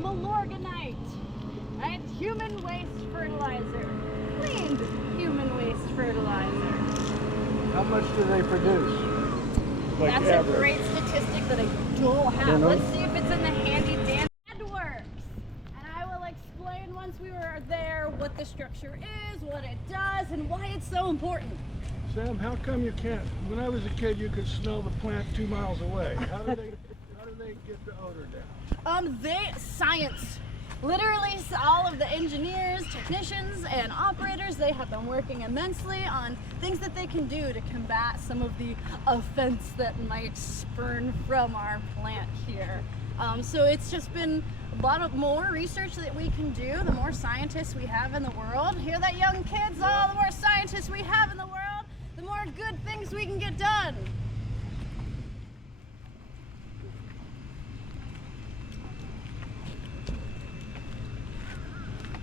Malorganite, right? Human waste fertilizer, cleaned human waste fertilizer. How much do they produce? Like That's average? a great statistic that I don't have. Let's see if it's in the handy dandy headworks. And I will explain once we were there what the structure is, what it does, and why it's so important. Sam, how come you can't? When I was a kid, you could smell the plant 2 miles away. How do they get the odor down? Science. Literally, all of the engineers, technicians, and operators, they have been working immensely on things that they can do to combat some of the offense that might spurn from our plant here. So it's just been a lot of more research that we can do, the more scientists we have in the world. Hear that, young kids? All the more scientists we have in the world, the more good things we can get done.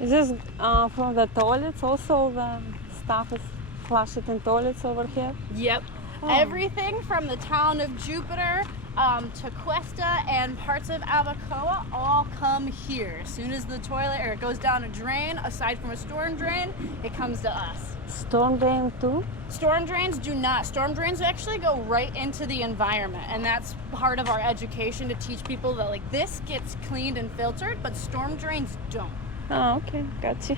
Is this from the toilets also? The stuff is flushed in toilets over here? Yep. Oh. Everything from the town of Jupiter to Cuesta and parts of Abacoa all come here. As soon as the toilet or it goes down a drain, aside from a storm drain, it comes to us. Storm drain too? Storm drains do not. Storm drains actually go right into the environment, and that's part of our education to teach people that like this gets cleaned and filtered, but storm drains don't. Oh, okay, gotcha.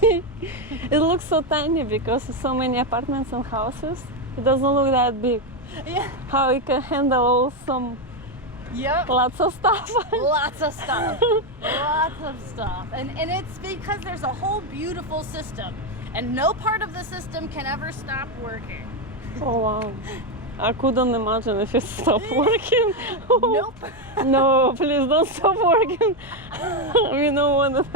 It looks so tiny because so many apartments and houses. It doesn't look that big. Yeah. How it can handle Yep. lots of stuff. Lots of stuff. Lots of stuff. And it's because there's a whole beautiful system, and no part of the system can ever stop working. Oh wow. I couldn't imagine if it stopped working. Nope. No, please don't stop working. We don't want it.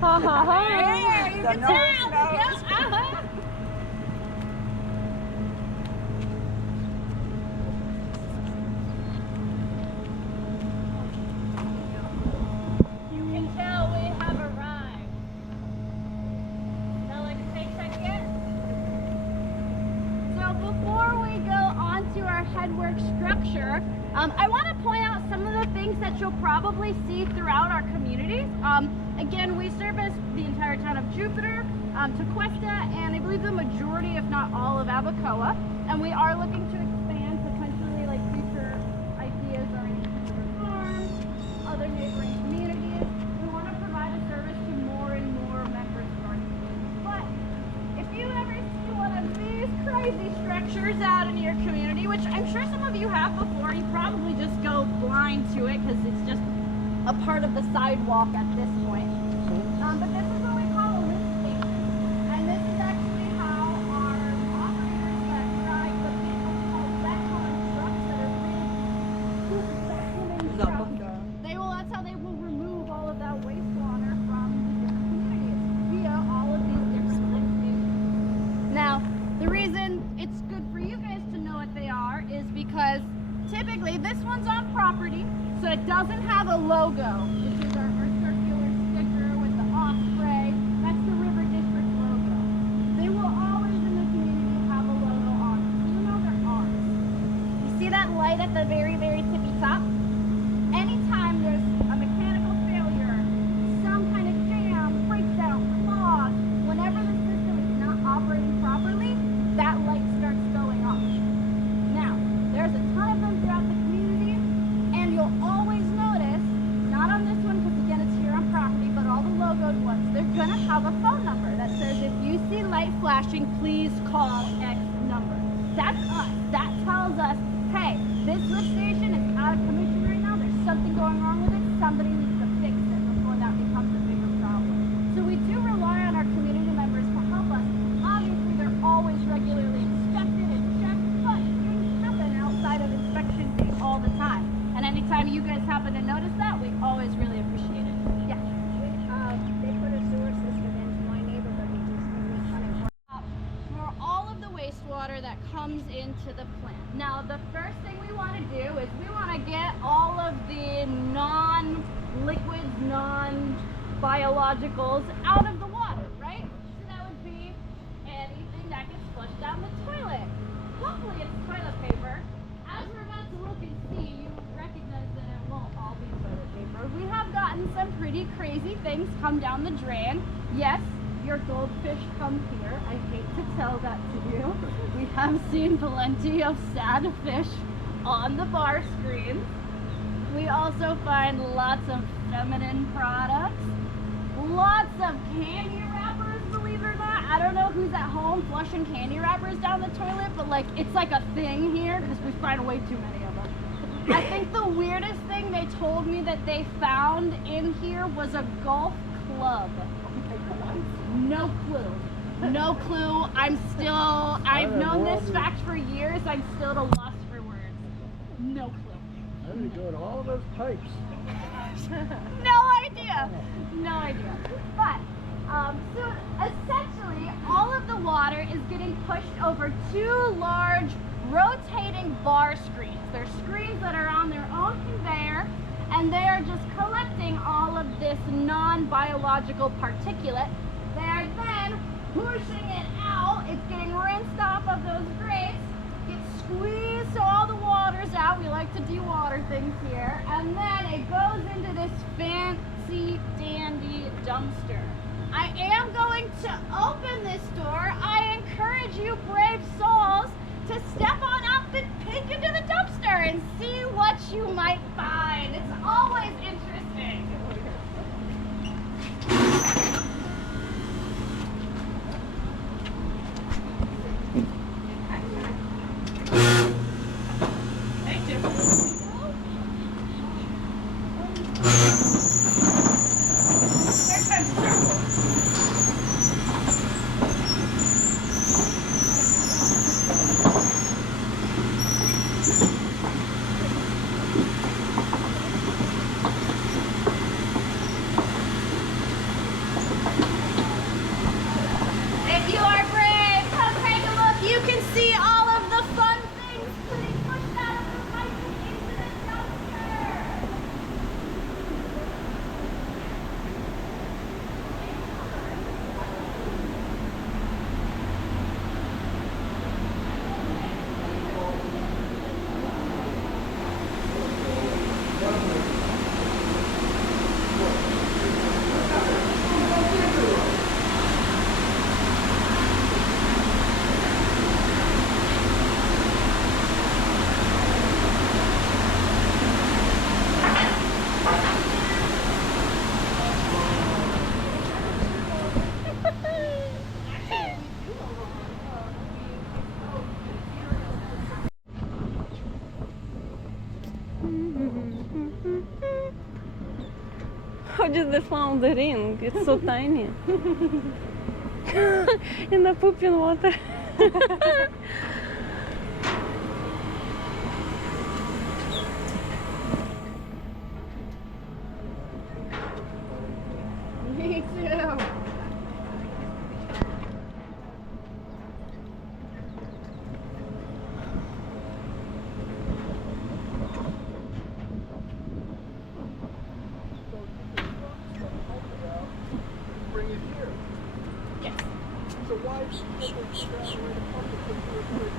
Ha ha ha. Yeah, you can tell. Yes, You can tell we have arrived. Smell like a paycheck yet? So before we go on to our headwork structure, I want to point out some of the things that you'll probably see throughout our communities. Again, we service the entire town of Jupiter, to Cuesta, and I believe the majority, if not all, of Abacoa. And we are looking to expand potentially like future ideas are in Jupiter farms, other neighboring communities. We want to provide a service to more and more members of our community. But if you ever see one of these crazy structures out in your community, which I'm sure some of you have before, you probably just go blind to it because it's just a part of the sidewalk at this point. But this is what we call a lift station. And this is actually how our operators that drive the vehicles called backhaul trucks that are big trucks. That's how they will remove all of that wastewater from the different communities via all of these different lift stations. Now, the reason it's good for you guys to know what they are is because typically this one's on property, so it doesn't have a logo. This is our circular sticker with the osprey. That's the River District logo. They will always in the community have a logo on them, so you know they're ours. You see that light at the very, very tippy top? Anytime there's a mechanical failure, some kind of jam, breakdown, clog, whenever the system is not operating properly, that light starts going off. Now, there's a ton of them throughout the community, and you'll always notice, not on this one because again it's here on property, but all the logoed ones, they're going to have a phone number that says if you see light flashing, please call X number. That's us. That tells us, hey, this lift station is out of commission right now, there's something going wrong with it, somebody needs to fix it before that becomes a bigger problem. So we do rely on our community members to help us. Obviously they're always regularly inspected and checked, but things happen outside of inspection day all the time. And anytime you guys happen to notice that, we always really appreciate it. Yeah. They put a sewer system into my neighborhood. For For all of wastewater that comes into the plant. Now, the first thing we want to do is we want to get all of the non-liquids, non-biologicals out of the water, right? So that would be anything that gets flushed down the toilet. Hopefully it's toilet paper. As we're about to look and see, you recognize that it won't all be toilet paper. We have gotten some pretty crazy things come down the drain. Yes, your goldfish come here. I hate to tell that to you. We have seen plenty of sad fish on the bar screens. We also find lots of feminine products, lots of candy wrappers, believe it or not. I don't know who's at home flushing candy wrappers down the toilet, but like it's like a thing here because we find way too many of them. I think the weirdest thing they told me that they found in here was a golf club. No clue. No clue. I've known this fact for years. I'm still at a loss for words. No clue. How did it go in all those pipes? No idea. No idea. But, so essentially, all of the water is getting pushed over two large rotating bar screens. They're screens that are on their own conveyor, and they are just collecting all of this non-biological particulate. They're then pushing it out. It's getting rinsed off of those grates, gets squeezed so all the water's out. We like to de-water things here. And then it goes into this fancy dandy dumpster. I am going to open this door. I encourage you brave souls to step on up and peek into the dumpster and see what you might find. It's always interesting. Thank you. Next time, sir. If you are brave, come take a look. You can see all of the fun things getting pushed out of the pipe and into the dumpster. How did they found the ring? It's so tiny. In the pooping water. Me too. Bring it here. Yes. So why switch that way to pump it through?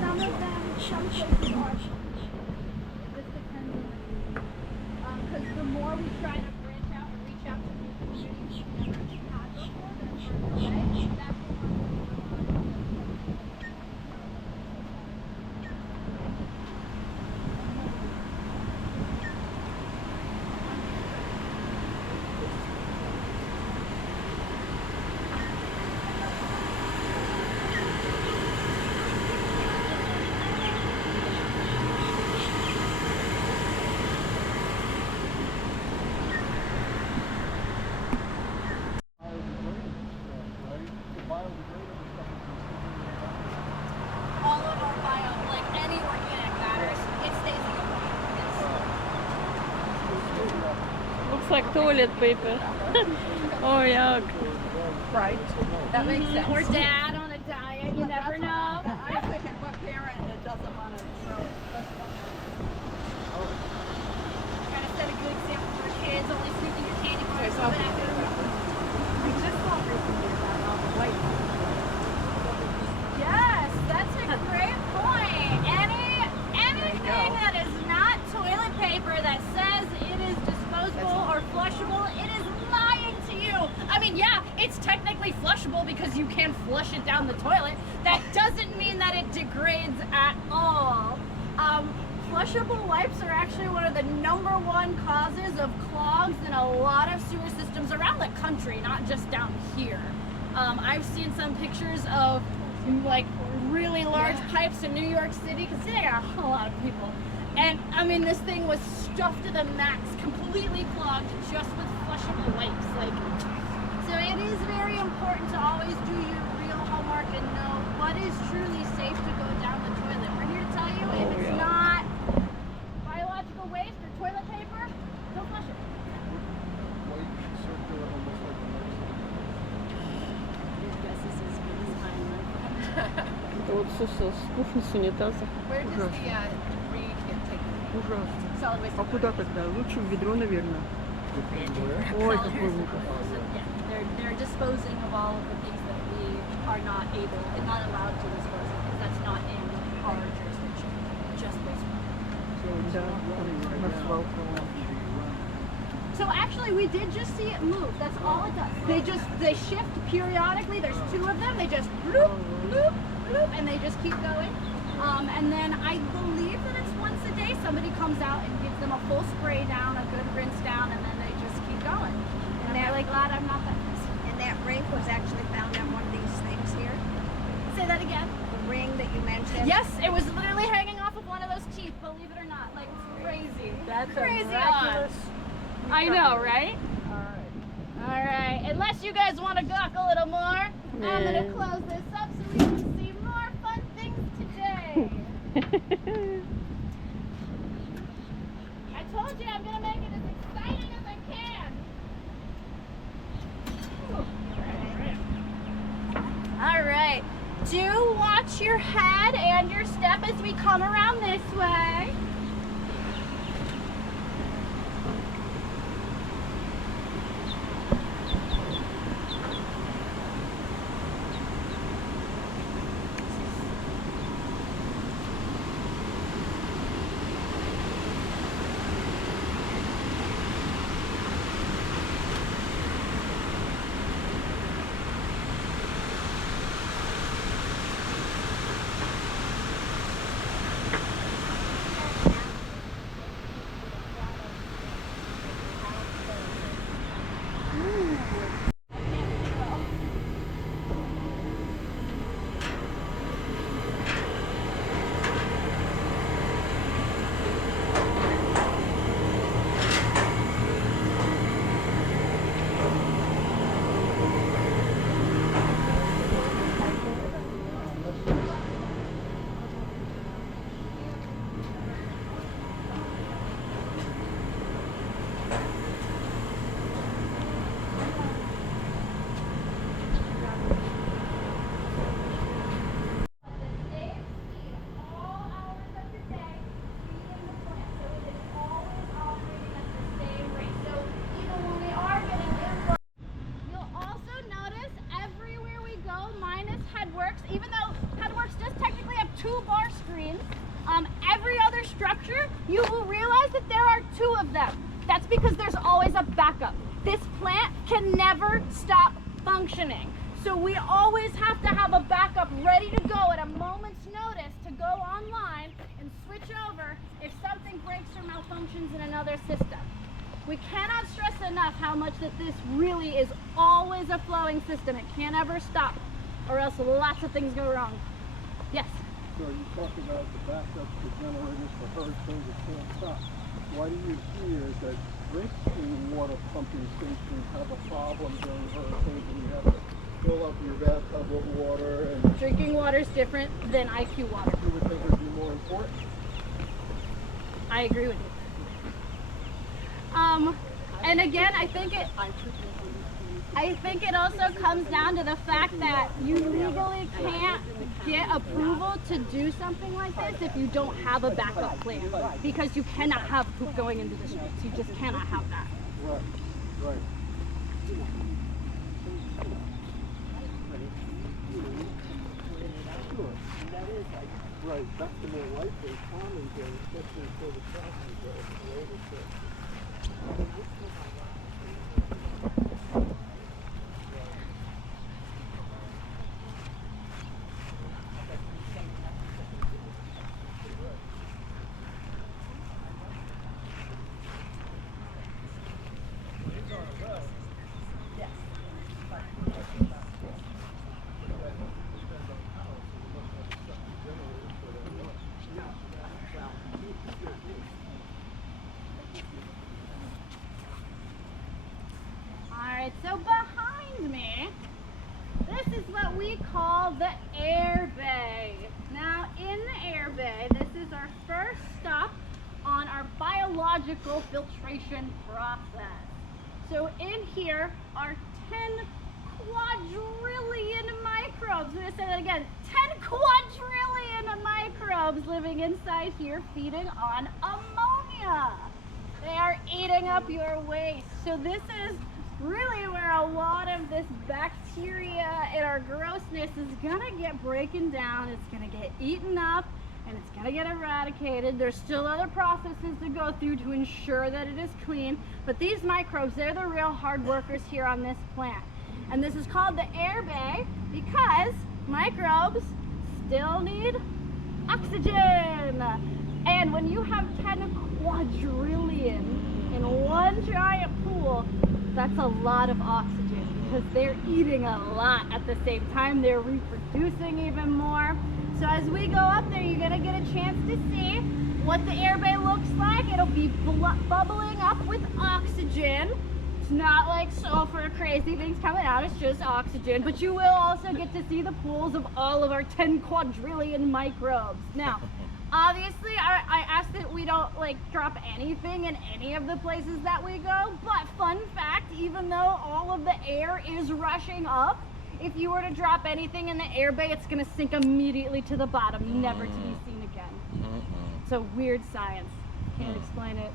Some of them, some places are. This depends on because the more we try to branch out and reach out to new communities we've never had before, that are further away, that's the one we rely on. All of our like any organic matters, it stays in the water. Looks like toilet paper. Oh, yuck. Right. That makes sense. Or dad on a diet, you never know. that doesn't mean that it degrades at all. Flushable wipes are actually one of the #1 causes of clogs in a lot of sewer systems around the country, not just down here. I've seen some pictures of like really large pipes in New York City, because they got a lot of people. And I mean, this thing was stuffed to the max, completely clogged just with flushable wipes. Like, so it is very important to always do your real homework and know what is truly safe to go down the toilet. We're here to tell you if it's not biological waste or toilet paper, don't flush it. Your guess is as good as mine, my friend. Это вот все с кухни с унитаза. Where does the debris get taken? Ужасно. Solid waste. А куда тогда? Лучше в ведро, наверное. Ой, какой ужас. Yeah, they're disposing of all of the things that we are not able and not allowed to dispose of, because that's not in our jurisdiction. Just wastewater. Да, на свалку. So actually, we did just see it move. That's all it does. They shift periodically. There's 2 of them. They just bloop, bloop, bloop, and they just keep going. And then I believe that it's once a day somebody comes out and gives them a full spray down, a good rinse down, and then they just keep going. And they're like, glad I'm not that person. And that ring was actually found on one of these things here. Say that again. The ring that you mentioned. Yes, it was literally hanging off of one of those teeth, believe it or not. Like, crazy. That's crazy miraculous. odds. I know, right? All right. Unless you guys want to gawk a little more, I'm going to close this up so we can see more fun things today. I told you I'm going to make it as exciting as I can. All right. Do watch your head and your step as we come around this way. Even though Headworks does technically have 2 bar screens, every other structure, you will realize that there are 2 of them. That's because there's always a backup. This plant can never stop functioning. So we always have to have a backup ready to go at a moment's notice to go online and switch over if something breaks or malfunctions in another system. We cannot stress enough how much that this really is always a flowing system. It can't ever stop, or else lots of things go wrong. Yes? So you talk about the backup for generators for hurricanes that can't stop. Why do you hear that drinking water pumping stations have a problem during hurricanes and you have to fill up your bathtub with water? And Drinking water is different than IQ water. you would think it would be more important? I agree with you. And again, I think it also comes down to the fact that you legally can't get approval to do something like this if you don't have a backup plan, because you cannot have poop going into the streets. You just cannot have that. Right, right. Right, that's the more likely common thing, especially for the traffic goes. chemical filtration process. So in here are 10 quadrillion microbes. I'm going to say that again. 10 quadrillion microbes living inside here feeding on ammonia. They are eating up your waste. So this is really where a lot of this bacteria and our grossness is gonna get broken down. It's gonna get eaten up and it's gonna get eradicated. There's still other processes to go through to ensure that it is clean, but these microbes, they're the real hard workers here on this plant. And this is called the air bay because microbes still need oxygen. And when you have 10 quadrillion in one giant pool, that's a lot of oxygen because they're eating a lot at the same time. They're reproducing even more. So as we go up there, you're gonna get a chance to see what the air bay looks like. It'll be bubbling up with oxygen. It's not like sulfur crazy things coming out, it's just oxygen. But you will also get to see the pools of all of our 10 quadrillion microbes. Now, obviously, I ask that we don't like drop anything in any of the places that we go, but fun fact, even though all of the air is rushing up, if you were to drop anything in the air bay, it's gonna sink immediately to the bottom, never to be seen again. So weird science, can't explain it.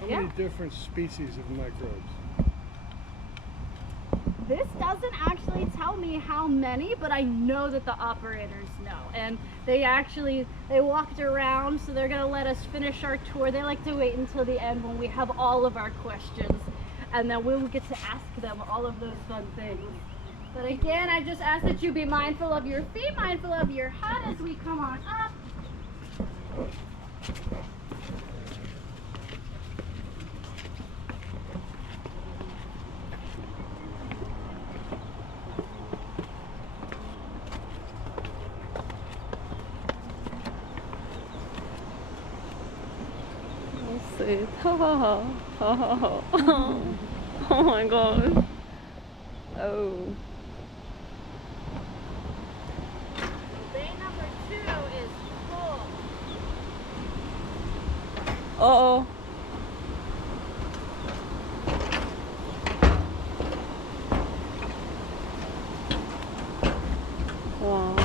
How many different species of microbes? This doesn't actually tell me how many, but I know that the operators know. And they walked around, so they're gonna let us finish our tour. They like to wait until the end when we have all of our questions, and then we'll get to ask them all of those fun things. But again, I just ask that you be mindful of your feet, mindful of your head as we come on up. Sweet. Oh my god. Oh. Bay number 2 is full. Uh-oh. Wow.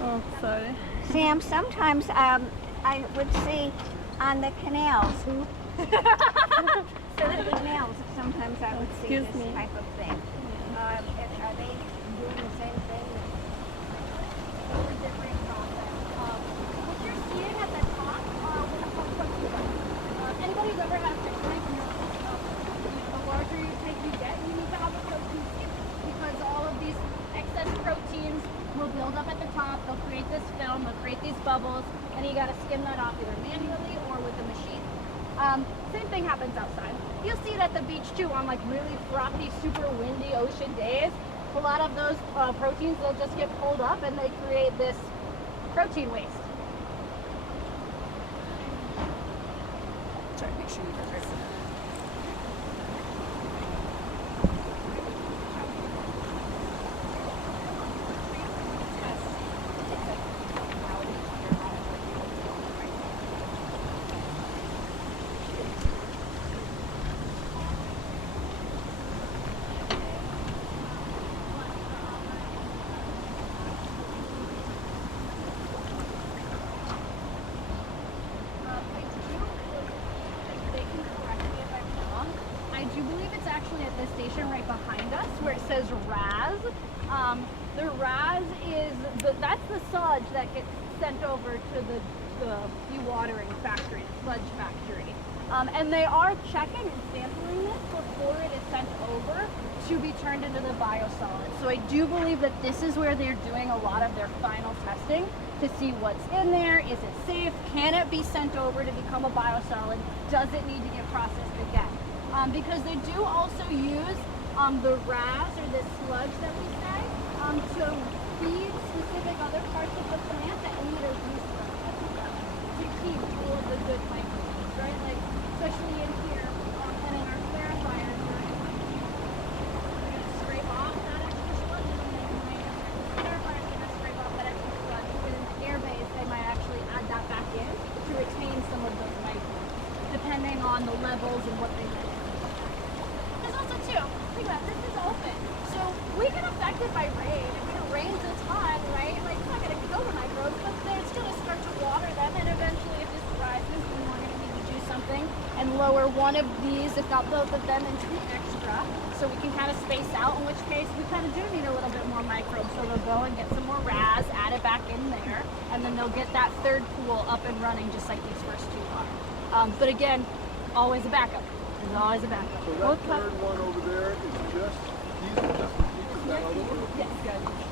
Oh, sorry. Sam, sometimes I would see on the canals, so the canals, sometimes I would see Excuse this me. type of thing. Are they doing the same thing? Totally different process. What you're seeing at the top are what are called proteins. Anybody's ever had a fish tank? The larger your tank you get, you need to have a protein skimmer because all of these excess proteins will build up at the top. They'll create this film, they'll create these bubbles, and you got to skim that off either manually or with a machine. Same thing happens outside. You'll see it at the beach too on like really frothy, super windy ocean days. A lot of those proteins, they'll just get pulled up and they create this protein waste. Sorry, make sure you guys are I do believe it's actually at this station right behind us where it says RAS. The RAS is, that's the sludge that gets sent over to the dewatering factory, the sludge factory. And they are checking and sampling this before it is sent over to be turned into the biosolid. So I do believe that this is where they're doing a lot of their final testing to see what's in there. Is it safe? Can it be sent over to become a biosolid? Does it need to get processed again? Because they do also use the RAS, or the sludge that we say, to feed specific other parts of the plant that need a boost to keep all of the good microbes, right? Like, especially in here, and in our clarifiers, we're going to scrape off that extra sludge, and then the clarifiers are going to scrape off that extra sludge. And in the air bays, they might actually add that back in to retain some of those microbes, depending on the levels and what they measure. There's also too, think about it, this is open. So we get affected by rain. If it rains a ton, right? Like, it's not going to kill the microbes, but it's going to start to water them, and eventually if this rises, then we're going to need to do something and lower one of these, if not both of them, into the extra, so we can kind of space out, in which case we kind of do need a little bit more microbes. So they'll go and get some more RAS, add it back in there, and then they'll get that third pool up and running just like these first two are. But again, always a backup. There's always a backup. So that third one over there is just, these are just the pieces of that other one? Yes.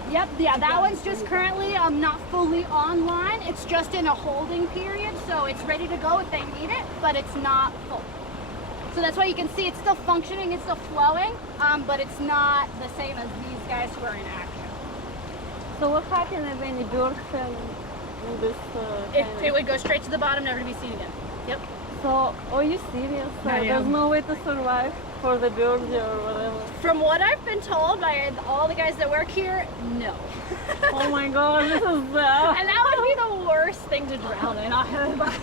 Yep, yeah, that one's just currently not fully online. It's just in a holding period, so it's ready to go if they need it, but it's not full. So that's why you can see it's still functioning, it's still flowing, but it's not the same as these guys who are in action. So what happened if any birds fell in this It would go straight to the bottom, never to be seen again. Yep. So, are you serious? There's no way to survive for the birds or whatever? From what I've been told by all the guys that work here, no. Oh my god, this is And that would be the worst thing to drown in. The worst.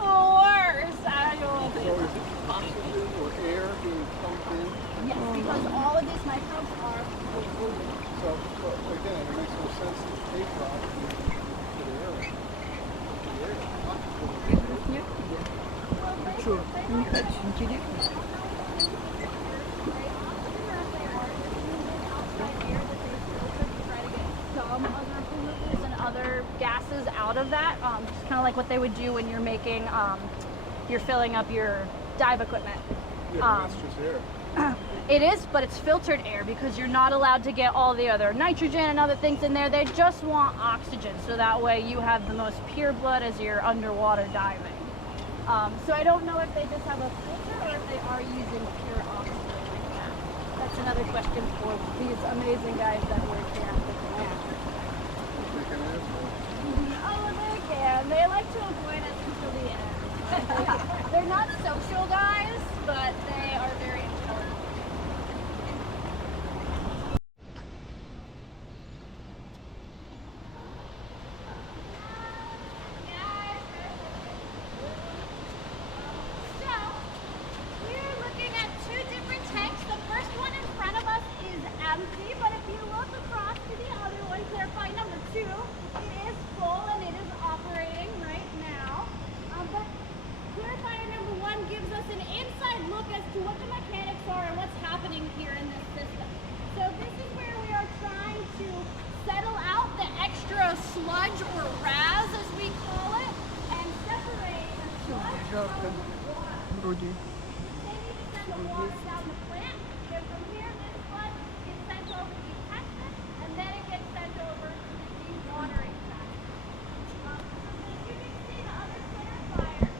Worst. I don't want to So is it oxygen or air being pumped in? Yes, because all of these microbes are polluted. So again, it makes no sense to pay for oxygen to the air. The air, oxygen. Some other pollutants and other gases out of that. Just kind of like what they would do when you're making, you're filling up your dive equipment. Yeah, that's just air. It is, but it's filtered air because you're not allowed to get all the other nitrogen and other things in there. They just want oxygen, so that way you have the most pure blood as you're underwater diving. So I don't know if they just have a filter or if they are using pure oxygen like that. That's another question for these amazing guys that work here at the plant. They can answer. Oh, they can. They like to avoid us until the end. They're not social guys, but they are very intelligent. Sludge or RAS as we call it, and separate the sludge from the water. They need to send the water down the plant, and from here this sludge gets sent over to be tested, and then it gets sent over to the dewatering side. So as you can see the other clarifiers,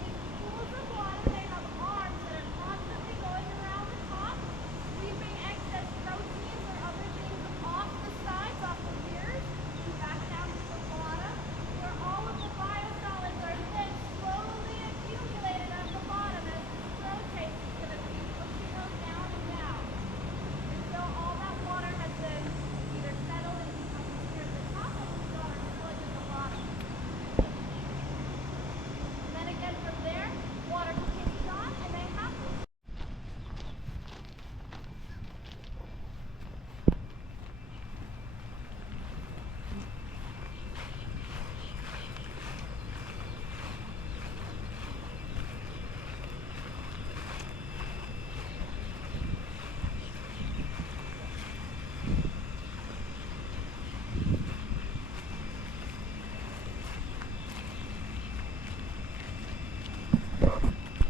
these pools of water, they have arms that are constantly going around the top, sweeping excess proteins or other things off the sides, off the weirs, back down to the bottom, where all of the biosolids are then slowly accumulated at the bottom as this rotates. It's going to be pushing those down and down. And so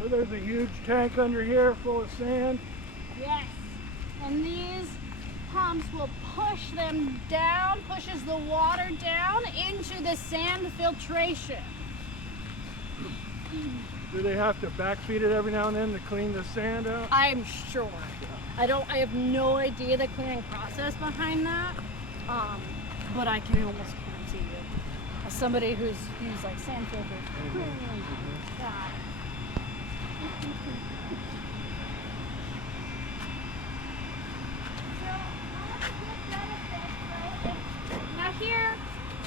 So there's a huge tank under here full of sand. Yes. And these pumps will push them down, pushes the water down into the sand filtration. Do they have to backfeed it every now and then to clean the sand out? I'm sure. I have no idea the cleaning process behind that. But I can almost guarantee you, as somebody who's used like sand filters, God. Now here,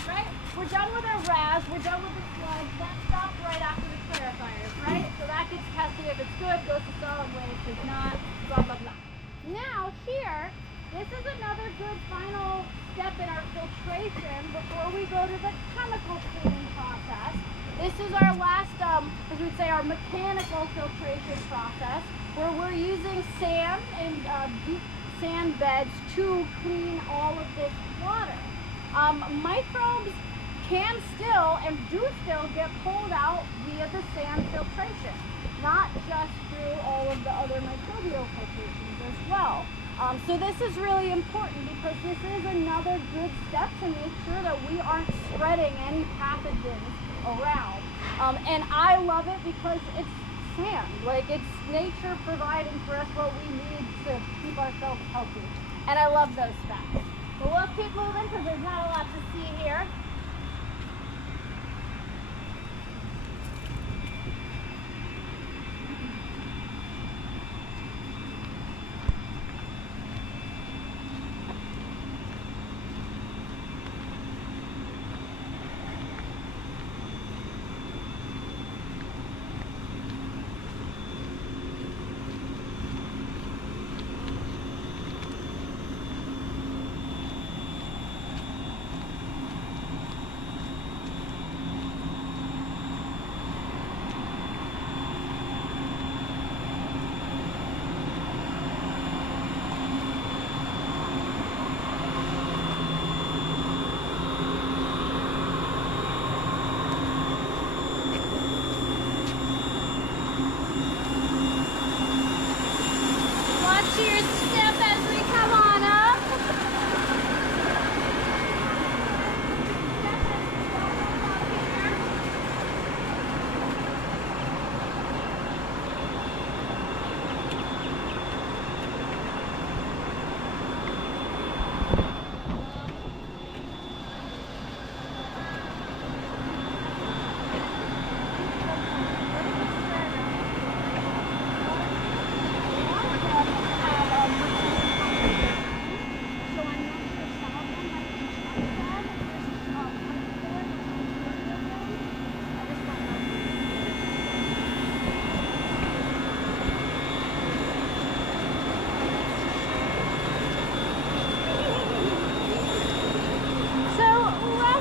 right, we're done with our RAS, we're done with the sludge, that stops right after the clarifiers, right? So that gets tested, if it's good, goes to solid waste, if not, blah, blah, blah. Now here, this is another good final step in our filtration before we go to the chemical cleaning process. This is our last, as we'd say, our mechanical filtration process, where we're using sand and deep sand beds to clean all of this water. Microbes can still and do still get pulled out via the sand filtration, not just through all of the other microbial filtrations as well. So this is really important because this is another good step to make sure that we aren't spreading any pathogens around. And I love it because it's sand. Like, it's nature providing for us what we need to keep ourselves healthy. And I love those facts. But we'll keep moving because there's not a lot to see here. Watch your step as we come on up.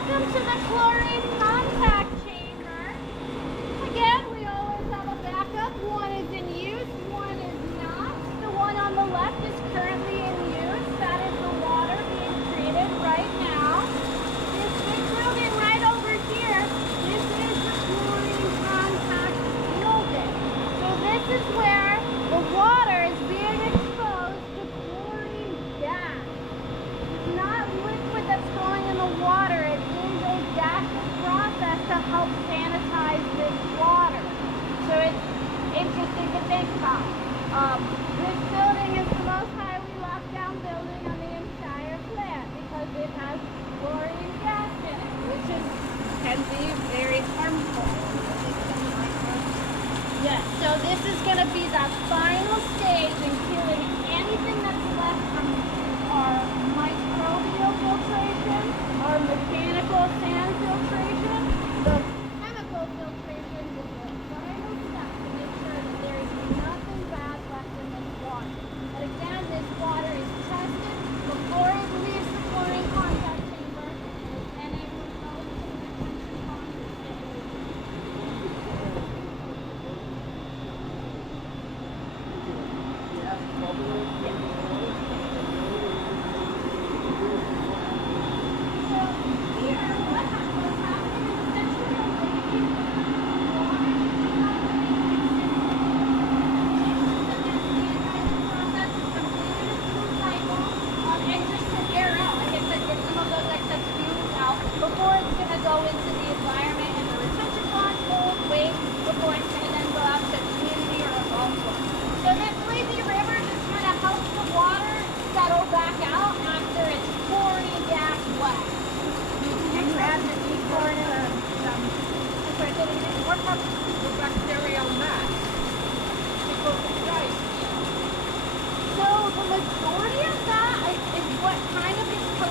Welcome to the chlorine contact chamber. Again, we always have a backup. One is in use, one is not. The one on the left is currently in use. That is the water being treated right now. This big building right over here, this is the chlorine contact building. So this is where the water is being exposed to chlorine gas. It's not liquid that's going in the water. It is a gaseous process to help sanitize this water. So it's interesting to think about. This building is the most highly locked down building on the entire plant because it has chlorine gas in it, which can be very harmful. Yes, so this is going to be that final stage in killing anything that's left from our microbial filtration, our mechanical sand filtration. The chemical filtration is the final step to make sure that there is nothing bad left in this water. And again, this water is tested before it leaves the chlorine contact chamber, and it will go to the detention pond.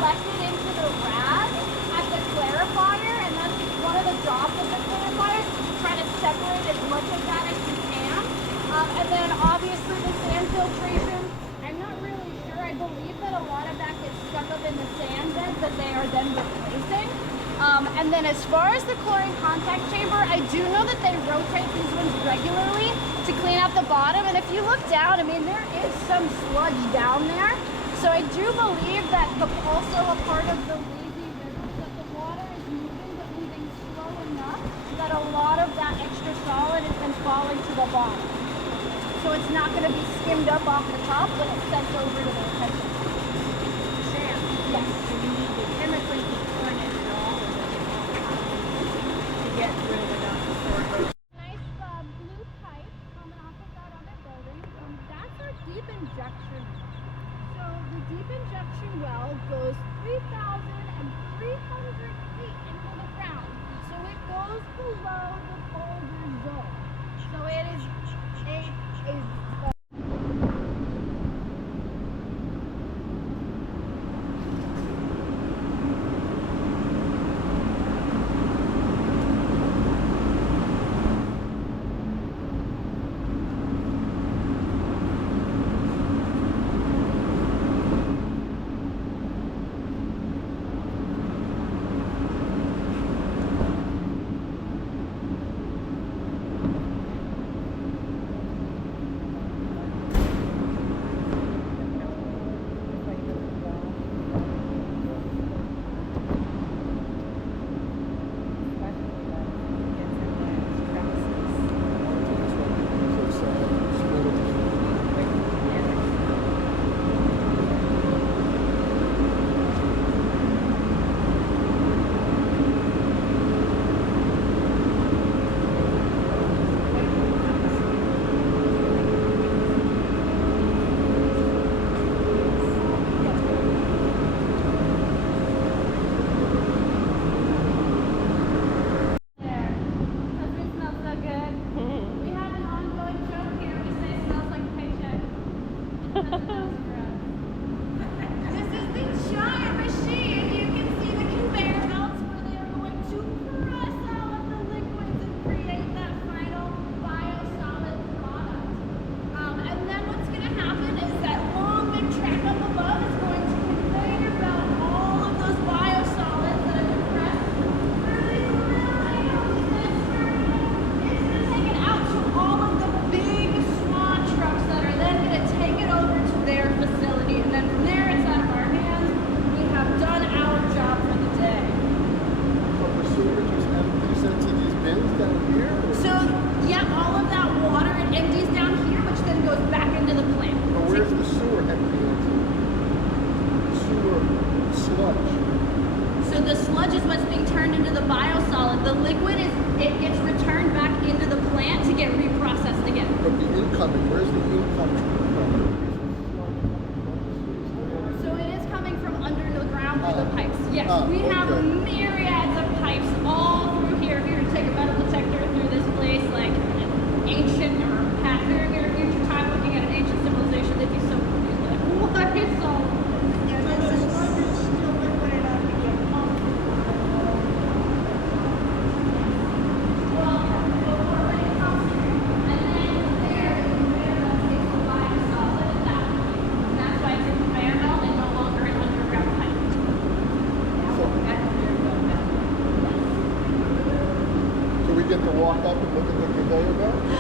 collected into the rag at the clarifier, and that's one of the jobs of the clarifier, try to separate as much of that as you can. And then obviously the sand filtration, I'm not really sure. I believe that a lot of that gets stuck up in the sand beds that they are then replacing. And then as far as the chlorine contact chamber, I do know that they rotate these ones regularly to clean out the bottom. And if you look down, I mean, there is some sludge down there. So I do believe that also a part of the lazy river is that the water is moving, but moving slow enough that a lot of that extra solid has been falling to the bottom. So it's not going to be skimmed up off the top when it's sent over to the retention. Sam, Yes. do we need to chemically chlorine it at all, or does it to get rid of enough for Nice blue pipe coming off of that other building. That's our deep injection. So the deep injection well goes 3,300 feet into the ground. So it goes below the boulder zone. So it is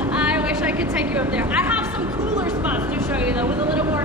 I wish I could take you up there. I have some cooler spots to show you though, with a little more